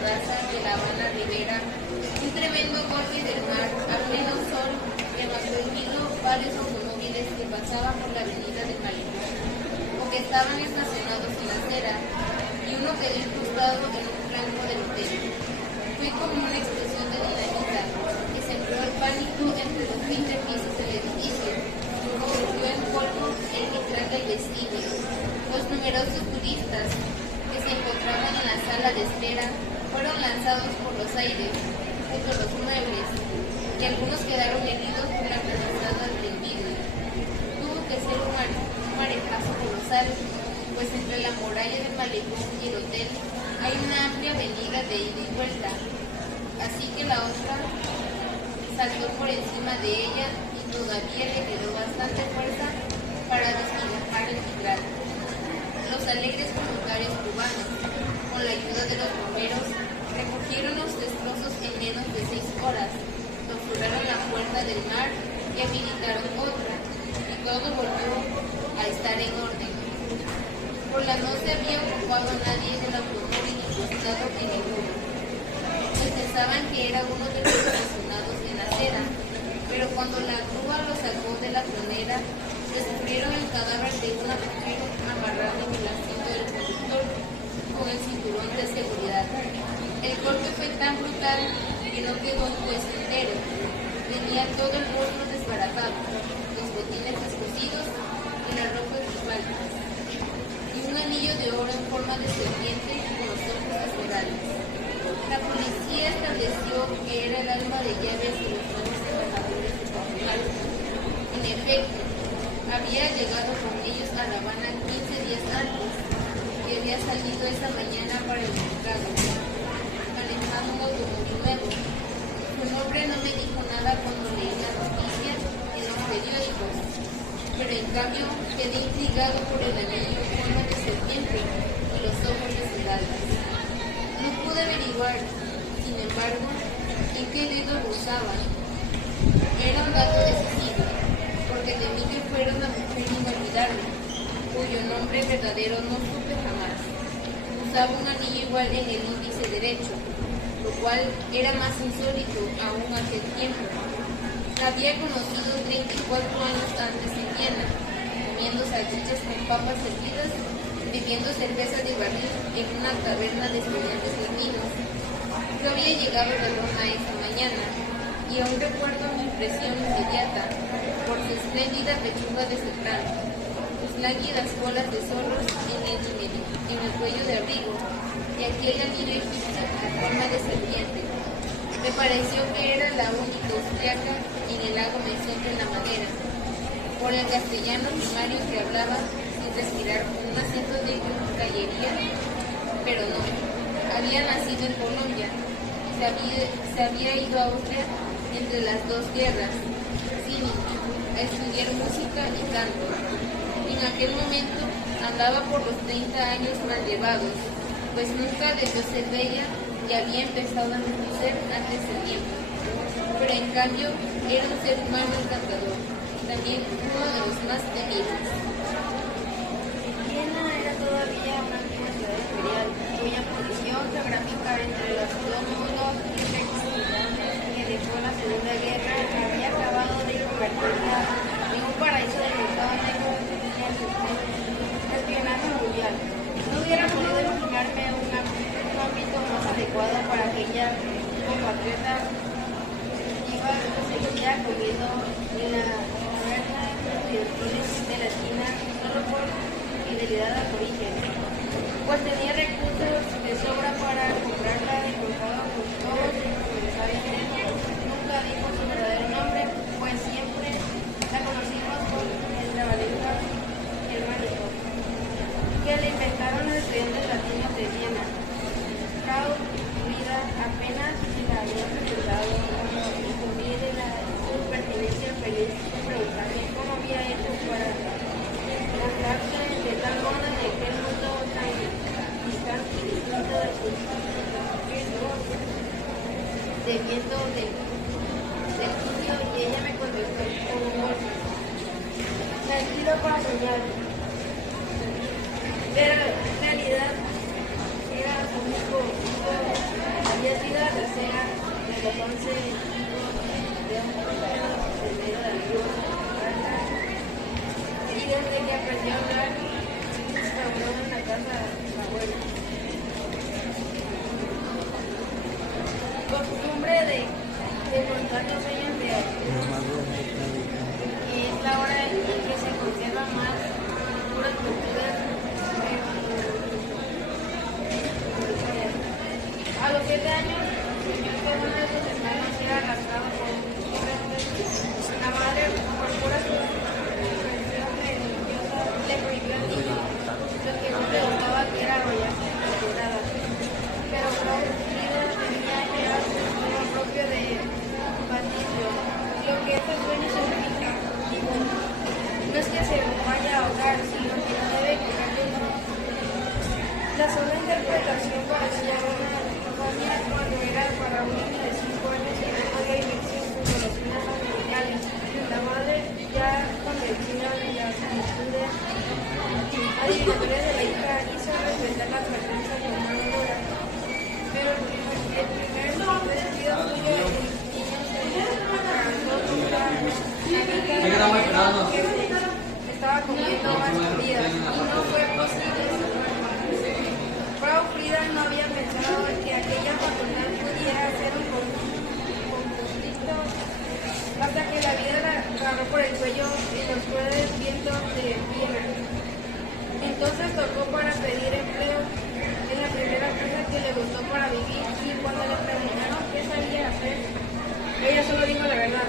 terraza de la Habana Ribera un tremendo golpe del mar a pleno sol que nos prohibido varios automóviles que pasaban por la avenida del Malecón o que estaban estacionados en la acera y uno quedó incrustado en un flanco del hotel. Fue como una explosión de dinamita que sembró el pánico entre los 20 pisos del edificio, convirtió en polvo el vitral del vestíbulo. Los numerosos turistas que se encontraban en la sala de espera fueron lanzados por los aires, junto a los muebles, y algunos quedaron heridos por la granizada del vidrio. Tuvo que ser un marejazo colosal, pues entre la muralla del Malecón y el hotel hay una amplia avenida de ida y vuelta, así que la otra saltó por encima de ella y todavía le quedó bastante fuerza para desminujar el vitral. Los alegres voluntarios cubanos, con la ayuda de los bomberos, recogieron los destrozos en menos de 6 horas, clausuraron la puerta del mar y habilitaron otra, y todo volvió a estar en orden. Por la no se había ocupado nadie del automóvil incrustado en el muro, pues pensaban que era uno de los estacionados en la acera, pero cuando la grúa lo sacó de la tronera, descubrieron el cadáver de una mujer amarrada en el asiento del conductor con el cinturón de seguridad. El golpe fue tan brutal que no quedó un hueso entero. Tenía todo el rostro desbaratado, los botines descosidos y la ropa esmaltada, y un anillo de oro en forma de serpiente con los ojos esmeraldas. La policía estableció que era el alma de llaves de los nuevos embajadores de Portugal. En efecto, había llegado con ellos a La Habana 15 días antes y había salido esa mañana para el Chicago, manejando un automóvil nuevo. Su nombre no me dijo nada cuando leí la noticia en los periódicos, pero en cambio quedé intrigado por el anillo en forma de serpiente y los ojos de esmeraldas. No pude averiguar, sin embargo, en qué dedo lo usaban. Era un dato decisivo, porque temí que fuera una mujer inolvidable, cuyo nombre verdadero no supe jamás. Usaba un anillo igual en el índice derecho, lo cual era más insólito aún aquel tiempo. La había conocido 34 años antes en Viena, comiendo salchichas con papas hervidas, bebiendo cerveza de barril en una taberna de estudiantes latinos. Yo había llegado de Roma esa mañana, y aún recuerdo mi impresión inmediata por su espléndida pechuga de serrano, sus lánguidas colas de zorros en el cuello de abrigo y aquel anillo egipcio en forma de serpiente. Me pareció que era la única austriaca en el lago mención de la madera. Por el castellano primario que hablaba sin respirar con un acento de gallería, pero no, había nacido en Colombia y se había ido a Austria entre las dos guerras, sí, a estudiar música y canto. En aquel momento andaba por los 30 años mal llevados, pues nunca debió ser bella y había empezado a envejecer antes del tiempo. Pero en cambio era un ser humano encantador, también uno de los más temibles. Viena era todavía una antigua ciudad imperial, cuya posición geográfica entre los dos mundos que dejó la Segunda Guerra había acabado de convertirla en un paraíso de mercado negro y espionaje mundial. No hubiera podido imaginarme un ámbito más adecuado para aquella compatriota iba seguía comiendo en la taberna de la esquina solo por fidelidad al origen, pues tenía recursos de sobra para comprarla y contaba con todos los necesarios. Nunca dijo su verdadero nombre, pues siempre la conocimos por el trabalenguas germánico, que le inventaron los estudiantes latinos de Viena. Cao, vida apenas se la había presentado cuando descubrí de su pertinencia feliz preguntarme cómo había hecho para mostrarse de tal modo en aquel mundo tan distante y distinto de sus debiendo del sitio, y ella me contestó con un golpe. Tranquilo para soñar. Pero en realidad era su único los 11 hijos de un compañero de medio de amigos. Y desde que aprendió a hablar, se instauró en la casa de su abuelo. Costumbre de contar los sueños de que es la hora en que se conserva más puras culturas. A los 7 años, soñó que uno de sus hermanos era arrastrado por un gigante. La madre, por pura superstición religiosa, le prohibió al niño lo que no le gustaba, que era arrollarse en la quebrada. Pero Frau Frida tenía que dar lo propio de Patricio. Lo que este sueño significa no es que se vaya a ahogar, sino que no debe quedar dentro. La sola interpretación parecía una infamia cuando era para un niño de 5 años y no podía vivirse sus relaciones familiares. La madre, ya convencida de las actitudes adivinatorias de la hija, hizo respetar la presencia de una dura. Pero el primer vestido suyo, el niño se agarró contra la mitad que estaba comiendo más comidas y no fue posible. Frau Frida no había pensado que aquella patronal pudiera hacer un conflicto hasta que la vida la agarró por el cuello y los fuertes vientos de Viena. Entonces tocó para pedir empleo en la primera casa que le gustó para vivir y cuando le preguntaron qué sabía hacer, ella solo dijo la verdad,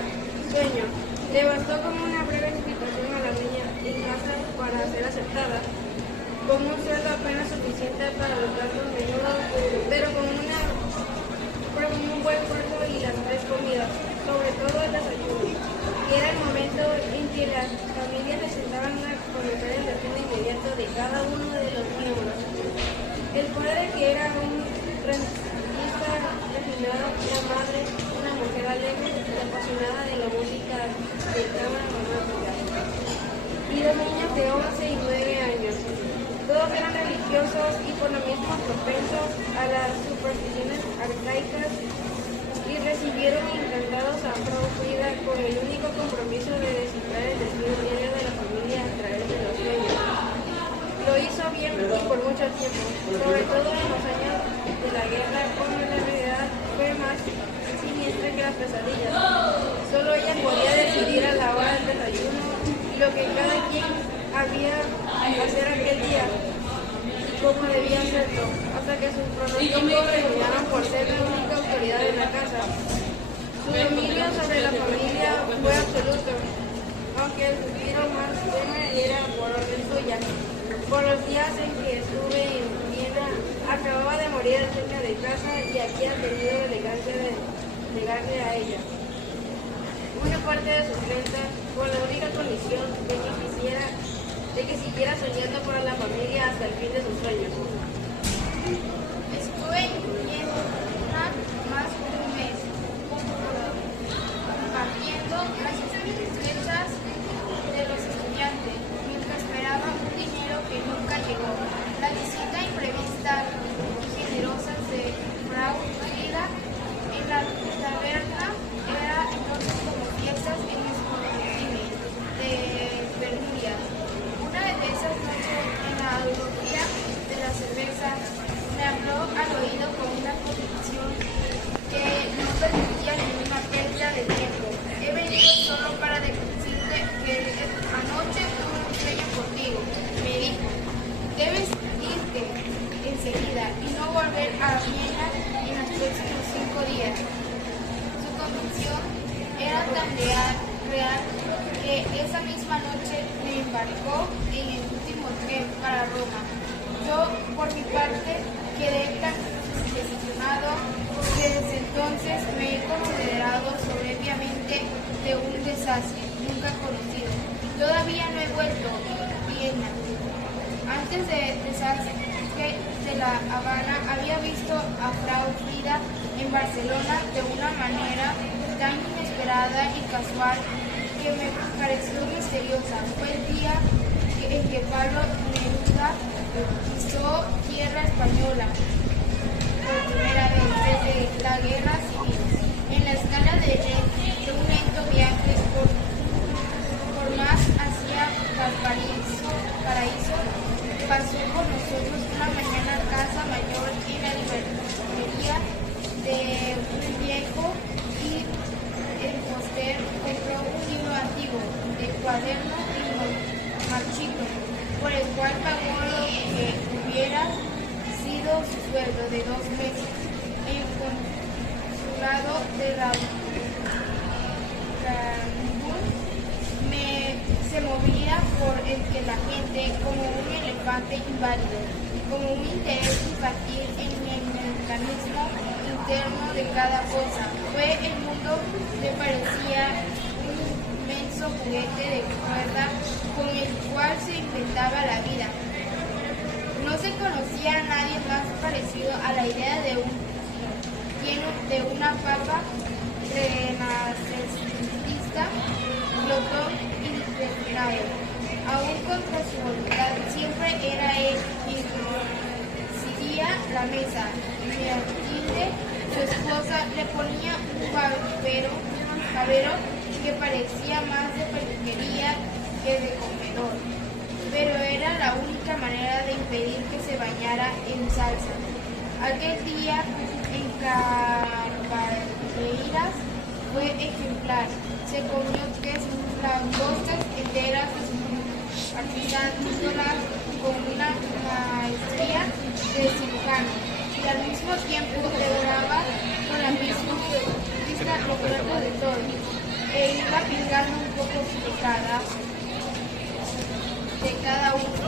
sueño. Le bastó como una breve explicación a la niña en casa para ser aceptada. Con un sueldo apenas suficiente para los gastos menudos, pero con un buen puerto y las 3 comidas, sobre todo el desayuno, y era el momento en que las familias necesitaban conocer el destino inmediato de cada uno de los miembros. El padre, que era un rentista refinado, la madre, una mujer alegre y apasionada de la música de cámara romántica, y dos niños de 11 y 9 años. Todos eran religiosos y por lo mismo propensos a las supersticiones arcaicas y recibieron encantados a Frau Frida con el único compromiso de descifrar el destino diario de la familia a través de los sueños. Lo hizo bien y por mucho tiempo, sobre todo en los años de la guerra, cuando la realidad fue más siniestra que las pesadillas. Solo ella podía decidir a la hora del desayuno lo que cada quien había hacer aquel día y cómo debía hacerlo, hasta que sus pronósticos terminaron por ser la única autoridad en la casa. Su dominio sobre la familia fue absoluto, aunque el suspiro más firme era por orden suya. Por los días en que estuve en Viena, acababa de morir cerca de casa y había tenido la elegancia de negarle a ella una parte de sus rentas con la única condición de que siguiera soñando para la familia hasta el fin de sus sueños. Estuve en Viena más de un mes, compartiendo las expensas de los estudiantes, mientras esperaba un dinero que nunca llegó. La visita imprevista y generosa de Frau Frida en la taberna era entonces como fiestas en el cine de Bermudas. Una de esas noches en la auditoría de la cerveza me habló al oído con una convicción que no permitía ninguna pérdida de tiempo. He venido solo para decirte que anoche tuve un sueño contigo, me dijo. Debes irte enseguida y no volver a Viena en los próximos 5 días. Su convicción era tan real que esa misma noche me embarcó en el último tren para Roma. Yo, por mi parte, quedé tan decepcionado que desde entonces me he considerado soberbiamente de un desastre nunca conocido. Todavía no he vuelto a Viena. Antes de de la Habana había visto a Frau Frida en Barcelona de una manera tan inesperada y casual que me pareció misteriosa. Fue el día en que Pablo Neruda pisó tierra española por primera vez desde la guerra civil. En la escala de un lento viaje por más hacia Valparaíso, pasó por nosotros una mañana a Casa Mayor en la librería de un viejo y el póster compró un libro antiguo de cuaderno y marchito, por el cual pagó lo que hubiera sido su sueldo de 2 meses en consulado de se movía por el que la gente, como un elefante inválido, como un interés infantil en el mecanismo interno de cada cosa. El mundo le parecía un inmenso juguete de cuerda con el cual se inventaba la vida. No se conocía a nadie más parecido a la idea de un lleno de una papa renacentista, glotón y disciplinado. Aún contra su voluntad, siempre era él quien presidía la mesa. Matilde, su esposa, le ponía un babero que parecía más de peluquería que de comedor, pero era la única manera de impedir que se bañara en salsa. Aquel día en Carvalheiras fue ejemplar. Se comió 3 langostas enteras partizándolas con una maestría de cirujano, y al mismo tiempo devoraba con la misma vista los platos de todo, e iba picando un poco de cada uno,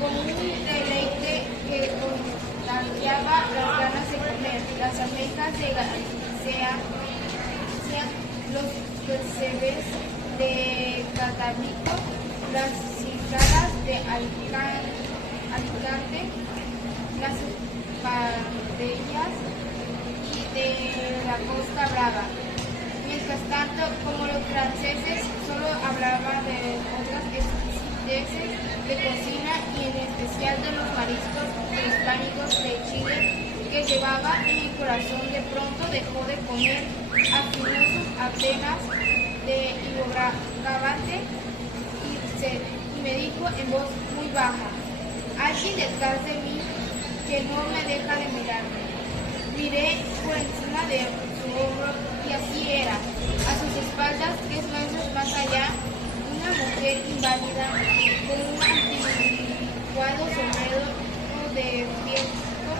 con un deleite que contagiaba las ganas de comer. Las almejas de Galicia, los percebes de Catalico, las cícadas de Alicante, las pardellas y de la Costa Brava. Mientras tanto, como los franceses solo hablaban de otras exquisiteces de cocina y en especial de los mariscos prehispánicos de Chile que llevaba en el corazón, de pronto dejó de comer afinosos apenas de hidrogravante y me dijo en voz muy baja: alguien detrás de mí que no me deja de mirarme. Miré por encima de su hombro y así era. A sus espaldas, 10 metros más allá, una mujer inválida con un anticuado sombrero de fieltro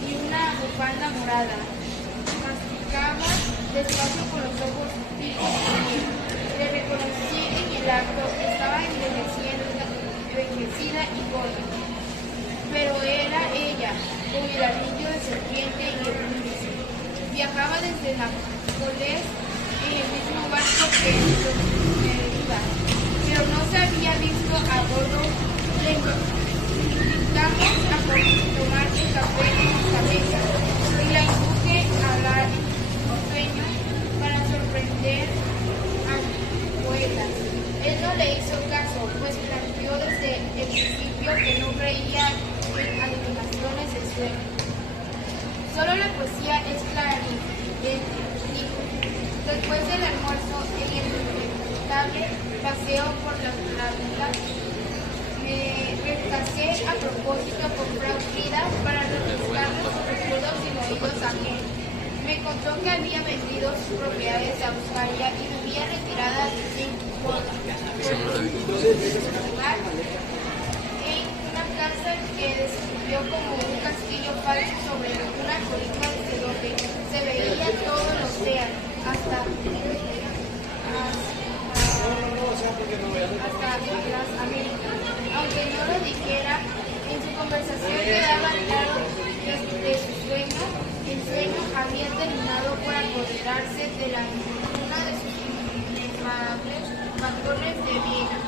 y una bufanda morada. Masticaba despacio con los ojos fijos en mí. Le reconocí en el acto. Estaba envejecida y gorda, pero era ella, con el anillo de serpiente y el índice. Viajaba desde Nápoles en el mismo barco que Merida, pero no se había visto a bordo. Le invitamos a tomar el café en nuestra mesa y la induje a hablar en porteño para sorprender al poeta. Él no le hizo caso, pues planteó desde el principio que no creía en adivinaciones del sueño. Solo la poesía es clarividente, dijo. Después del almuerzo, en el respetable paseo por las pláticas, me retrasé a propósito con Frau Frida para refrescar los recuerdos sin oídos ajenos. Me contó que había vendido sus propiedades a Australia y vivía retirada en una casa que describió como un castillo falso sobre una colina desde donde se veía todo el océano hasta las Américas. Aunque no lo dijera, en su conversación quedaba claro que de su sueño, el sueño había terminado por apoderarse de una de sus inefable patrones de Viena.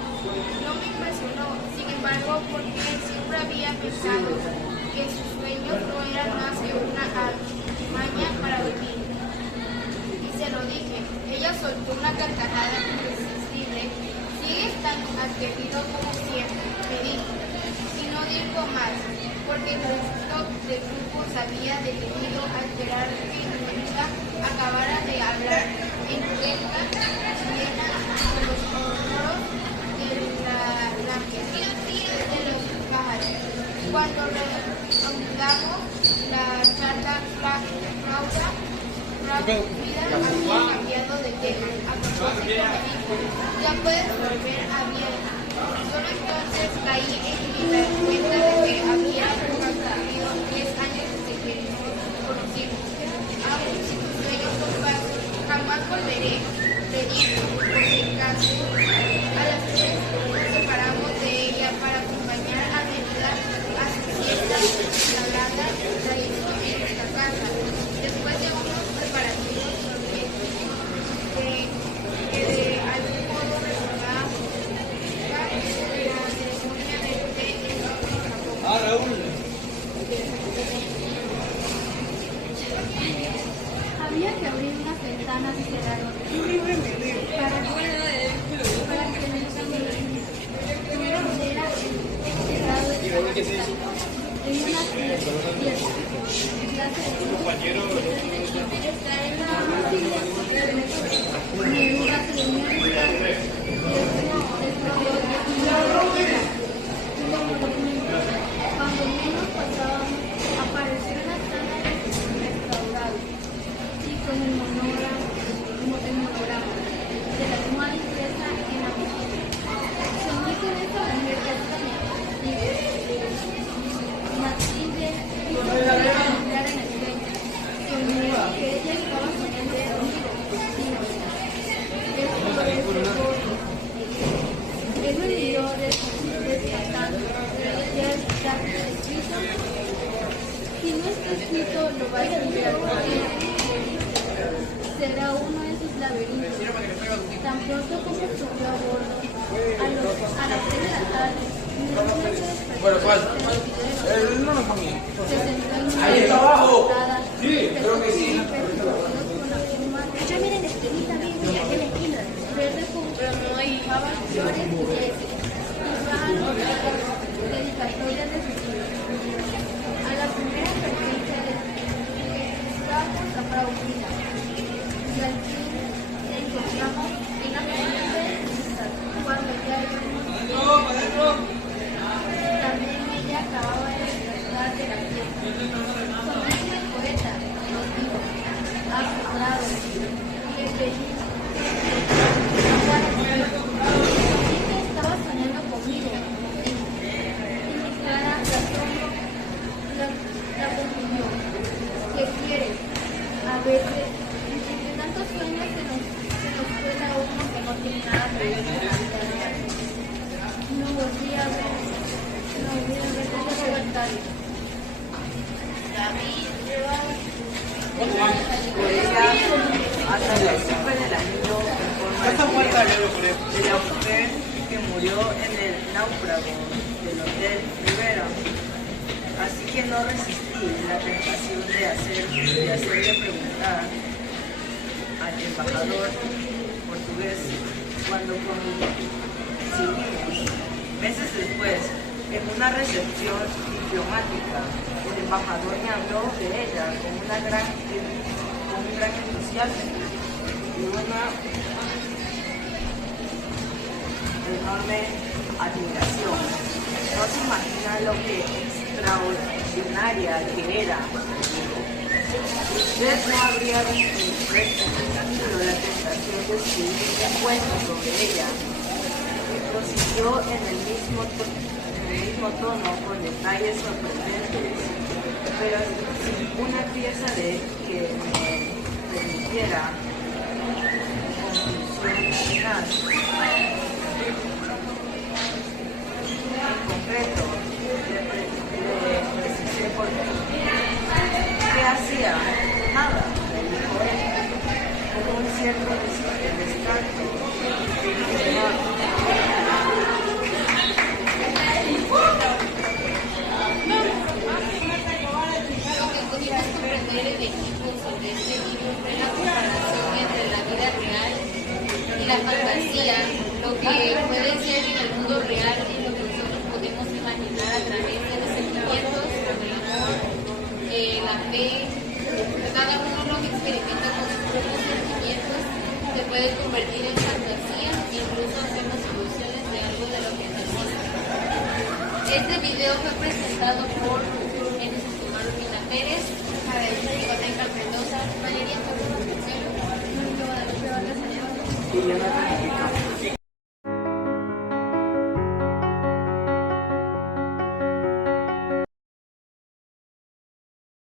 No me impresionó, sin embargo, porque él siempre había pensado que sus sueños no eran más que una maña para vivir. Y se lo dije. Ella soltó una carcajada irresistible. Sigues tan atrevido como siempre, me dijo. Y no dijo más, porque el resto del grupo se había detenido a esperar que confundida, había cambiado de tema. A propósito me dijo, ya puedes volver a Viena. Solo entonces caí en la cuenta de que había transcurrido 10 años desde que nos conocimos. Aún si tus sueños son falsos, jamás volveré. Le dijo, por si acaso. A las 3 nos separamos de ella para acompañar a mi amiga a su fiesta instalada la hizo en nuestra casa. Después de unos preparativos que de algún modo recordaban la ceremonia del té en Japón. Raúl. Había que abrir unas ventanas y cerrar otras para que el tuviera manera cerrado en una cuando menos pasábamos, apareció una sala restaurada y con el monograma de la almohada impresa en la cocina. Soñé con esa mujer castaña, Matilde, y se podía entrar en el sueño. Soñé que ella estaba soñando conmigo. Él me miró descansando. Ya está escrito. Si no está escrito, lo va a escribir al será uno de esos laberintos. Tan pronto como subió a bordo, a las 3 de la tarde, Bueno, ¿cuál? No lo ponía. Ahí está abajo. Sí, creo que sí. Ya miren, esquinita, bien, aquí en la esquina. Verde con flores y peces. Y pájaros, dedicatorias de sus hijos. A la primera presencia de Gustavo a Paulina. Y al fin encontramos en la fuente cuando ya también ella acababa de despertar de la fiesta. Sonríe el poeta, nos dijo, ha soplado, y el feliz. Estaba soñando conmigo. Y mi cara la confundió. ¿Qué quieres? A veces, entre tantos sueños se nos cuela uno que no tiene nada que ver con la vida. No volví a ver cómo levantarlo. Hasta la cifra del anillo en forma de la mujer que murió en el náufrago del Hotel Rivera. Así que no resistí la tentación de hacerle preguntar al embajador portugués cuando coincidimos meses después en una recepción diplomática. El embajador me habló de ella con un gran entusiasmo y una enorme admiración. No se imagina lo que extraordinaria que era. Usted no habría resistido la tentación de escribir un cuento sobre ella. Prosiguió en el mismo tono con detalles sorprendentes, pero sin una pieza que me permitiera conclusión final. En concreto, le precisé por qué. ¿Qué hacía? Nada, me dijo él, con un cierto descanso. Pudimos comprender el equipo sobre este libro fue la comparación entre la vida real y la fantasía, lo que puede ser en el mundo real y lo que nosotros podemos imaginar a través de los sentimientos, como el amor, la fe. Cada uno lo que experimenta con sus propios sentimientos se puede convertir en fantasía e incluso hacemos ilusiones de algo de lo que existe. Este video fue presentado por Urbina Pérez, para el Mendoza, Valeria Torres. y yo no tengo que